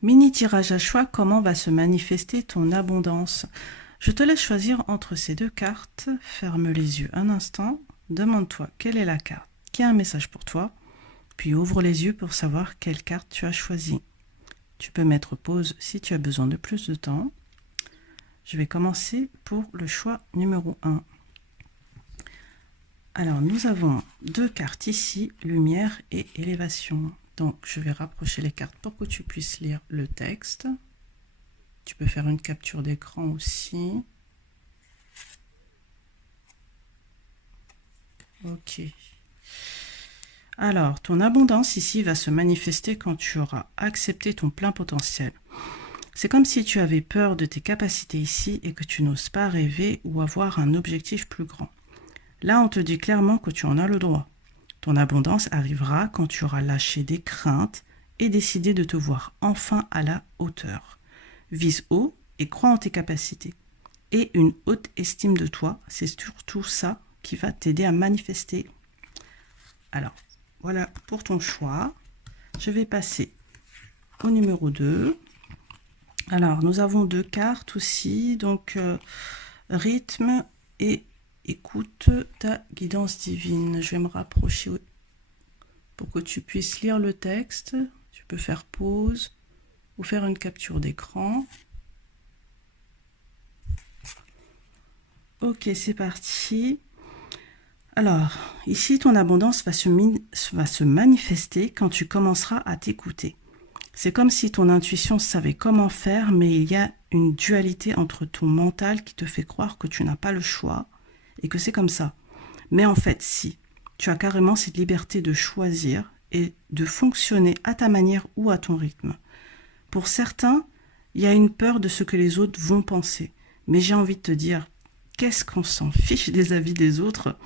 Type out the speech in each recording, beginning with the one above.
Mini tirage à choix, comment va se manifester ton abondance? Je te laisse choisir entre ces deux cartes. Ferme les yeux un instant. Demande-toi quelle est la carte qui a un message pour toi. Puis ouvre les yeux pour savoir quelle carte tu as choisie. Tu peux mettre pause si tu as besoin de plus de temps. Je vais commencer pour le choix numéro 1. Alors, nous avons deux cartes ici, lumière et élévation. Donc, je vais rapprocher les cartes pour que tu puisses lire le texte. Tu peux faire une capture d'écran aussi. Ok. Alors, ton abondance ici va se manifester quand tu auras accepté ton plein potentiel. C'est comme si tu avais peur de tes capacités ici et que tu n'oses pas rêver ou avoir un objectif plus grand. Là, on te dit clairement que tu en as le droit. Ton abondance arrivera quand tu auras lâché des craintes et décidé de te voir enfin à la hauteur. Vise haut et crois en tes capacités. Et une haute estime de toi, c'est surtout ça qui va t'aider à manifester. Alors, voilà pour ton choix. Je vais passer au numéro 2. Alors, nous avons deux cartes aussi, donc rythme et écoute ta guidance divine. Je vais me rapprocher pour que tu puisses lire le texte. Tu peux faire pause ou faire une capture d'écran. Ok, c'est parti. Alors, ici, ton abondance va se manifester quand tu commenceras à t'écouter. C'est comme si ton intuition savait comment faire, mais il y a une dualité entre ton mental qui te fait croire que tu n'as pas le choix et que c'est comme ça. Mais en fait, si, tu as carrément cette liberté de choisir et de fonctionner à ta manière ou à ton rythme. Pour certains, il y a une peur de ce que les autres vont penser. Mais j'ai envie de te dire, qu'est-ce qu'on s'en fiche des avis des autres?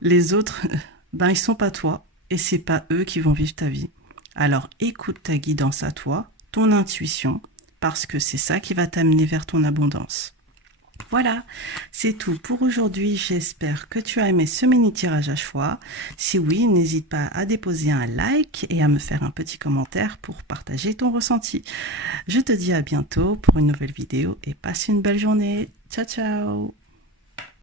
Les autres, ben ils sont pas toi et c'est pas eux qui vont vivre ta vie. Alors écoute ta guidance à toi, ton intuition, parce que c'est ça qui va t'amener vers ton abondance. Voilà, c'est tout pour aujourd'hui. J'espère que tu as aimé ce mini tirage à choix. Si oui, n'hésite pas à déposer un like et à me faire un petit commentaire pour partager ton ressenti. Je te dis à bientôt pour une nouvelle vidéo et passe une belle journée. Ciao, ciao!